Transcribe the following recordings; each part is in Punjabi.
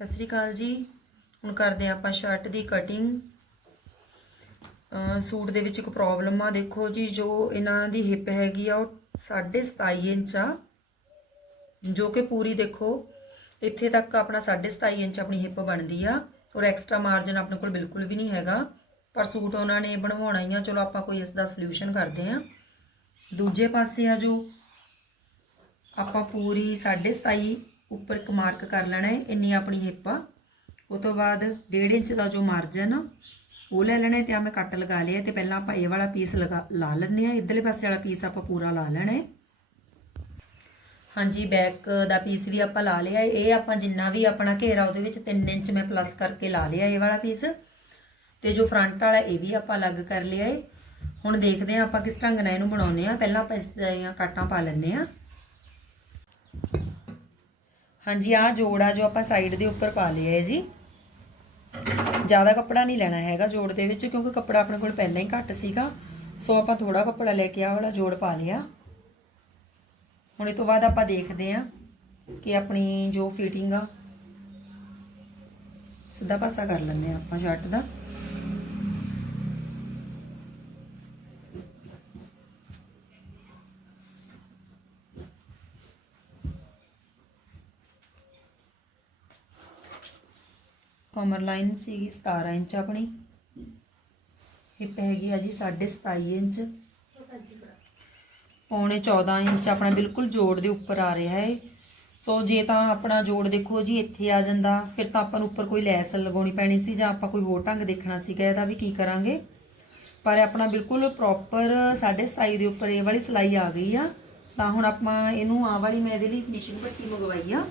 ਸਤਿ ਸ੍ਰੀ ਅਕਾਲ ਜੀ। ਹੁਣ ਕਰਦੇ ਹਾਂ ਆਪਾਂ ਸ਼ਰਟ ਦੀ ਕਟਿੰਗ ਸੂਟ ਦੇ ਵਿੱਚ ਇੱਕ ਪ੍ਰੋਬਲਮ ਆ, ਦੇਖੋ ਜੀ, ਜੋ ਇਹਨਾਂ ਦੀ ਹਿੱਪ ਹੈਗੀ ਆ, ਉਹ 27.5 ਇੰਚ ਆ। ਜੋ ਕਿ ਪੂਰੀ ਦੇਖੋ, ਇੱਥੇ ਤੱਕ ਆਪਣਾ 27.5 ਇੰਚ ਆਪਣੀ ਹਿੱਪ ਬਣਦੀ ਆ ਔਰ ਐਕਸਟਰਾ ਮਾਰਜਨ ਆਪਣੇ ਕੋਲ ਬਿਲਕੁਲ ਵੀ ਨਹੀਂ ਹੈਗਾ। ਪਰ ਸੂਟ ਉਹਨਾਂ ਨੇ ਬਣਵਾਉਣਾ ਹੀ ਆ। ਚਲੋ ਆਪਾਂ ਕੋਈ ਇਸ ਦਾ ਸੋਲੂਸ਼ਨ ਕਰਦੇ ਆ ਦੂਜੇ ਪਾਸੇ ਆ ਜੋ, ਆਪਾਂ ਪੂਰੀ 27.5 ਉੱਪਰ ਇੱਕ ਮਾਰਕ ਕਰ ਲੈਣਾ ਹੈ, ਇੰਨੀ ਆਪਣੀ ਹਿੱਪ ਆ। ਉਹ ਤੋਂ ਬਾਅਦ 1.5 ਇੰਚ ਦਾ ਜੋ ਮਾਰਜਨ ਆ, ਉਹ ਲੈ ਲੈਣਾ ਹੈ ਤੇ ਆ ਮੈਂ ਕੱਟ ਲਗਾ ਲਿਆ ਤੇ ਪਹਿਲਾਂ ਆਪਾਂ ਇਹ ਵਾਲਾ ਪੀਸ ਲਗਾ, ਲਾ ਲੈਣੇ ਆ ਇਧਰਲੇ ਪਾਸੇ ਵਾਲਾ ਪੀਸ ਆਪਾਂ ਪੂਰਾ ਲਾ ਲੈਣਾ ਹੈ। ਹਾਂਜੀ ਬੈਕ ਦਾ ਪੀਸ ਵੀ ਆਪਾਂ ਲਾ ਲਿਆ ਇਹ ਆਪਾਂ ਜਿੰਨਾ ਵੀ ਆਪਣਾ ਘੇਰਾ ਉਹਦੇ ਵਿੱਚ 3 ਇੰਚ ਮੈਂ ਪਲੱਸ ਕਰਕੇ ਲਾ ਲਿਆ ਇਹ ਵਾਲਾ ਪੀਸ ਤੇ ਜੋ ਫਰੰਟ ਵਾਲਾ ਇਹ ਵੀ ਆਪਾਂ ਅਲੱਗ ਕਰ ਲਿਆ ਹੈ। ਹੁਣ ਦੇਖਦੇ ਆ ਆਪਾਂ ਕਿਸ ਢੰਗ ਨਾਲ ਇਹਨੂੰ ਬਣਾਉਨੇ ਆ ਪਹਿਲਾਂ ਆਪਾਂ ਇਸ ਦੀਆਂ ਕਾਟਾਂ ਪਾ ਲੈਣੇ ਆ ਹਾਂਜੀ ਆ ਜੋੜਾ ਜੋ ਆਪਾਂ ਸਾਈਡ ਦੇ ਉੱਪਰ ਪਾ ਲਿਆ ਹੈ ਜੀ। ਜ਼ਿਆਦਾ ਕੱਪੜਾ ਨਹੀਂ ਲੈਣਾ ਹੈਗਾ ਜੋੜ ਦੇ ਵਿੱਚ, ਕਿਉਂਕਿ ਕੱਪੜਾ ਆਪਣੇ ਕੋਲ ਪਹਿਲਾਂ ਹੀ ਘੱਟ ਸੀਗਾ। ਸੋ ਆਪਾਂ ਥੋੜਾ ਕੱਪੜਾ ਲੈ ਕੇ ਆ ਵਾਲਾ ਜੋੜ ਪਾ ਲਿਆ। ਹੁਣ ਇਹ ਤੋਂ ਬਾਅਦ ਆਪਾਂ ਦੇਖਦੇ ਆ ਕਿ ਆਪਣੀ ਜੋ ਫਿਟਿੰਗ ਆ, ਸਿੱਧਾ ਪਾਸਾ ਕਰ ਲੈਂਦੇ ਆ ਆਪਾਂ ਸ਼ਰਟ ਦਾ। ਕਮਰ ਲਾਈਨ ਸੀਗੀ 17 ਇੰਚ ਆਪਣੀ। ਹਿੱਪ ਹੈਗੀ ਆ ਜੀ 27.5 ਇੰਚ। ਪੌਣੇ 14 ਇੰਚ ਆਪਣਾ ਬਿਲਕੁਲ ਜੋੜ ਦੇ ਉੱਪਰ ਆ ਰਿਹਾ ਹੈ ਸੋ ਜੇ ਤਾਂ ਆਪਣਾ ਜੋੜ ਦੇਖੋ ਜੀ ਇੱਥੇ ਆ ਜਾਂਦਾ, ਫਿਰ ਤਾਂ ਆਪਾਂ ਨੂੰ ਉੱਪਰ ਕੋਈ ਲੈਸ ਲਗਾਉਣੀ ਪੈਣੀ ਸੀ ਜਾਂ ਆਪਾਂ ਕੋਈ ਹੋਰ ਢੰਗ ਦੇਖਣਾ ਸੀਗਾ, ਇਹਦਾ ਵੀ ਕੀ ਕਰਾਂਗੇ? ਪਰ ਆਪਣਾ ਬਿਲਕੁਲ ਪ੍ਰੋਪਰ 27.5 ਦੇ ਉੱਪਰ ਇਹ ਵਾਲੀ ਸਿਲਾਈ ਆ ਗਈ ਆ। ਤਾਂ ਹੁਣ ਆਪਾਂ ਇਹਨੂੰ ਆ ਵਾਲੀ ਮੈਂ ਇਹਦੇ ਲਈ ਫਿਨਿਸ਼ਿੰਗ ਪੱਟੀ ਮੰਗਵਾਈ ਆ।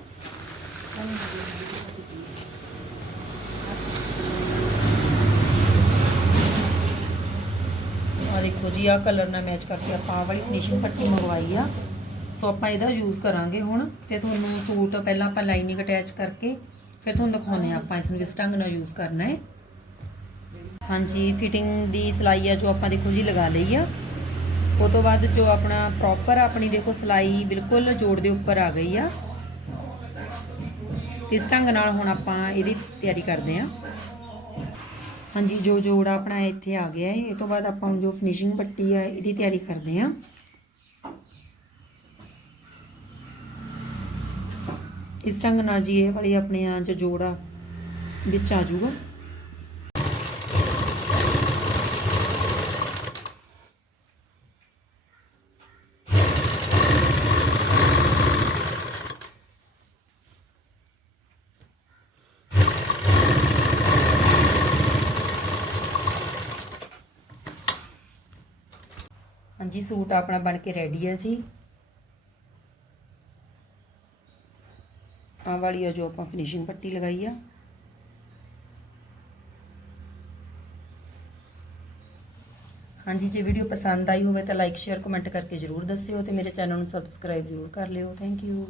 ਆ ਦੇਖੋ ਜੀ ਆ ਕਲਰ ਨਾਲ ਮੈਚ ਕਰਕੇ ਆਪਾਂ ਆਹ ਵਾਲੀ ਫਿਨਿਸ਼ਿੰਗ ਪੱਟੀ ਮੰਗਵਾਈ ਆ। ਸੋ ਆਪਾਂ ਇਹਦਾ ਯੂਜ਼ ਕਰਾਂਗੇ ਹੁਣ ਤੇ ਤੁਹਾਨੂੰ ਸੂਟ ਪਹਿਲਾਂ ਆਪਾਂ ਲਾਈਨਿੰਗ ਅਟੈਚ ਕਰਕੇ ਫਿਰ ਤੁਹਾਨੂੰ ਦਿਖਾਉਨੇ ਆ ਆਪਾਂ, ਇਸ ਨੂੰ ਕਿਸ ਢੰਗ ਨਾਲ ਯੂਜ਼ ਕਰਨਾ ਹੈ। ਹਾਂਜੀ ਫਿਟਿੰਗ ਦੀ ਸਿਲਾਈ ਆ ਜੋ ਆਪਾਂ ਦੇਖੋ ਜੀ ਲਗਾ ਲਈ ਆ। ਉਹ ਤੋਂ ਬਾਅਦ ਜੋ ਆਪਣਾ ਪ੍ਰੋਪਰ ਆਪਣੀ ਦੇਖੋ ਸਿਲਾਈ ਬਿਲਕੁਲ ਜੋੜ ਦੇ ਉੱਪਰ ਆ ਗਈ ਆ। ਇਸ ਢੰਗ ਨਾਲ ਹੁਣ ਆਪਾਂ ਇਹਦੀ ਤਿਆਰੀ ਕਰਦੇ ਆ ਹਾਂਜੀ, ਜੋ ਜੋੜਾ ਆਪਣਾ ਇੱਥੇ ਆ ਗਿਆ ਹੈ, ਇਹ ਤੋਂ ਬਾਅਦ ਆਪਾਂ ਜੋ ਫਿਨਿਸ਼ਿੰਗ ਪੱਟੀ ਹੈ ਇਹਦੀ ਤਿਆਰੀ ਕਰਦੇ ਹਾਂ। ਇਸ ਢੰਗ ਨਾਲ ਜੀ ਇਹ ਵਾਲੀ ਆਪਣੇ ਆ ਜੋ ਜੋੜਾ ਵਿੱਚ ਆ ਜਾਊਗਾ। ਹਾਂਜੀ, ਸੂਟ ਆਪਣਾ ਬਣ ਕੇ ਰੈਡੀ ਹੈ ਜੀ। ਆਹ ਵਾਲੀ ਆ ਜੋ ਆਪਾਂ ਫਿਨਿਸ਼ਿੰਗ ਪੱਟੀ ਲਗਾਈ ਆ। ਹਾਂਜੀ, ਜੇ ਵੀਡੀਓ ਪਸੰਦ ਆਈ ਹੋਵੇ ਤਾਂ ਲਾਈਕ ਸ਼ੇਅਰ ਕਮੈਂਟ ਕਰਕੇ ਜਰੂਰ ਦੱਸਿਓ ਤੇ ਮੇਰੇ ਚੈਨਲ ਨੂੰ ਸਬਸਕ੍ਰਾਈਬ ਜਰੂਰ ਕਰ ਲਿਓ। Thank you